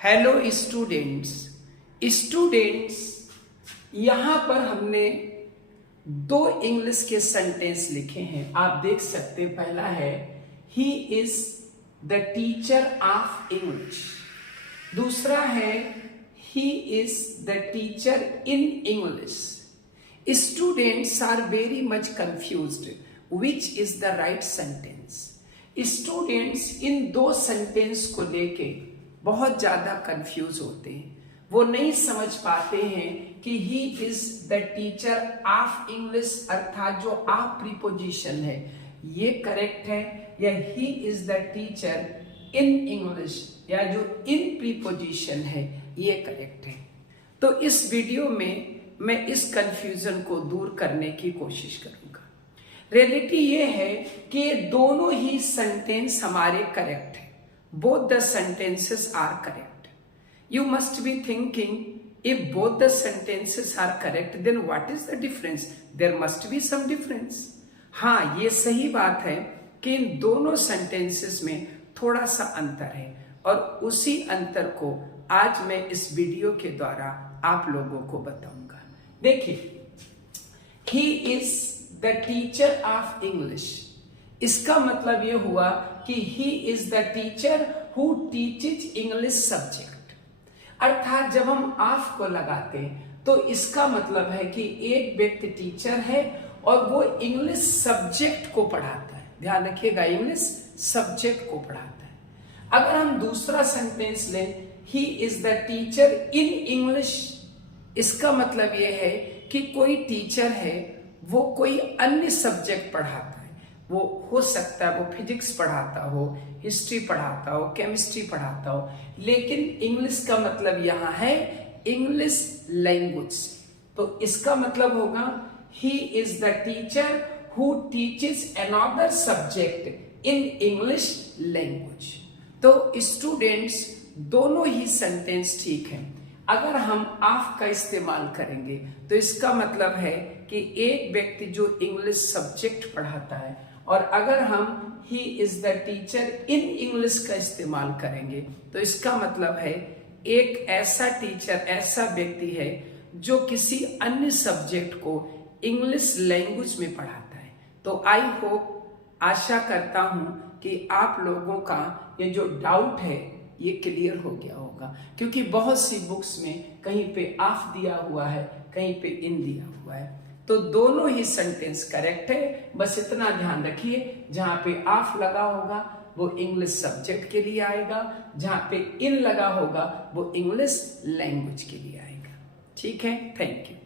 Hello students यहाँ पर हमने दो इंग्लिश के सेंटेंस लिखे हैं। आप देख सकते हैं, पहला है he is the teacher of English, दूसरा है he is the teacher in English. Students are very much confused which is the right sentence. Students इन दो सेंटेंस को लेके बहुत ज्यादा कंफ्यूज होते हैं। वो नहीं समझ पाते हैं कि ही is the teacher of English अर्थात जो ऑफ प्रीपोजिशन है ये करेक्ट है, या ही is the teacher in English या जो इन प्रीपोजिशन है ये करेक्ट है। तो इस वीडियो में मैं इस कंफ्यूजन को दूर करने की कोशिश करूंगा। रियलिटी ये है कि दोनों ही सेंटेंस हमारे करेक्ट है। Both the sentences are correct. You must be thinking, if both the sentences are correct, then what is the difference? There must be some difference. हाँ, ये सही बात है कि इन दोनों sentences में थोड़ा सा अंतर है, और उसी अंतर को आज मैं इस वीडियो के द्वारा आप लोगों को बताऊंगा। देखिए, he is the teacher of English. इसका मतलब ये हुआ कि he is the teacher who teaches English subject। अर्थात जब हम ऑफ को लगाते हैं तो इसका मतलब है कि एक व्यक्ति टीचर है और वो इंग्लिश सब्जेक्ट को पढ़ाता है। ध्यान रखिएगा, इंग्लिश सब्जेक्ट को पढ़ाता है। अगर हम दूसरा सेंटेंस लें, he is the teacher in English, इसका मतलब ये है कि कोई टीचर है, वो कोई अन्य सब्जेक्ट पढ़ाता है। वो हो सकता है वो फिजिक्स पढ़ाता हो, हिस्ट्री पढ़ाता हो, केमिस्ट्री पढ़ाता हो, लेकिन इंग्लिश का मतलब यहाँ है इंग्लिश लैंग्वेज। तो इसका मतलब होगा ही is the teacher who teaches another subject in English language. तो स्टूडेंट्स, दोनों ही सेंटेंस ठीक है। अगर हम ऑफ का इस्तेमाल करेंगे तो इसका मतलब है कि एक व्यक्ति जो इंग्लिश सब्जेक्ट पढ़ाता है, और अगर हम ही is the teacher in English का इस्तेमाल करेंगे तो इसका मतलब है एक ऐसा टीचर, ऐसा व्यक्ति है जो किसी अन्य सब्जेक्ट को इंग्लिश लैंग्वेज में पढ़ाता है। तो आई होप, आशा करता हूं कि आप लोगों का ये जो डाउट है ये क्लियर हो गया होगा, क्योंकि बहुत सी बुक्स में कहीं पे ऑफ दिया हुआ है, कहीं पे इन दिया हुआ है। तो दोनों ही सेंटेंस करेक्ट है। बस इतना ध्यान रखिए, जहां पे ऑफ लगा होगा वो इंग्लिश सब्जेक्ट के लिए आएगा, जहां पे इन लगा होगा वो इंग्लिश लैंग्वेज के लिए आएगा। ठीक है, थैंक यू।